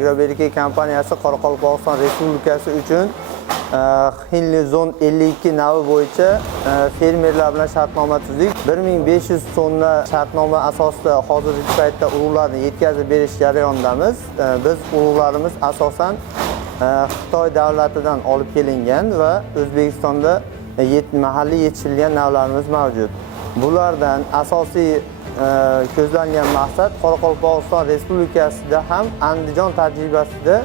Agroberiki kompaniyasi Qoraqalpog'iston Respublikasi uchun Xinlezon 52 navi bo'yicha fermerlar bilan shartnoma tuzdik. 1500 tonna shartnoma asosida hozirgi paytda urug'larni yetkazib berish jarayonidamiz. Biz urug'larimiz asosan Xitoy davlatidan olib kelingan va O'zbekistonda mahalliy yetishtirilgan navlarimiz mavjud. Bulardan asosiy ko'zlangan maqsad Qoraqalpog'iston Respublikasida ham Andijon tajribasida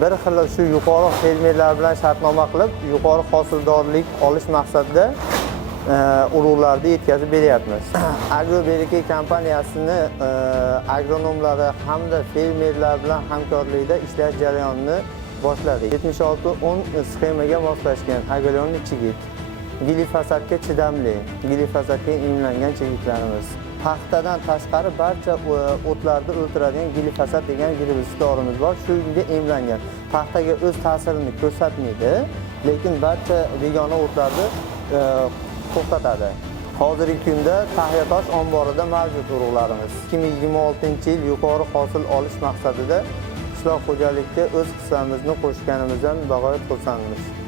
bir xil shu yuqori fermerlar bilan shartnoma qilib, yuqori hosildorlik olish maqsadida urug'larni yetkazib beryapmiz. Agroberiki kompaniyasini agronomlari hamda fermerlar bilan hamkorlikda ishlash jarayonini boshladik. 76-10 sxemaga moslashgan agronomik chigit. Glifosatga chidamli, glifosatga emlangan chigitlarimiz. Paxtadan tashqari barcha o'tlarni o'ldiradigan glifosat degan gerbisid dorimiz bor. Shunga emlangan. Paxtaga o'z ta'sirini ko'rsatmaydi, lekin barcha begona o'tlarni to'xtatadi. Hozirgi kunda Tahyatosh omborida mavjud urug'larimiz. 2026-yil yuqori hosil olish maqsadida qishloq xo'jalikka o'z hissamizni qo'shganimizdan bag'oyat xursandmiz.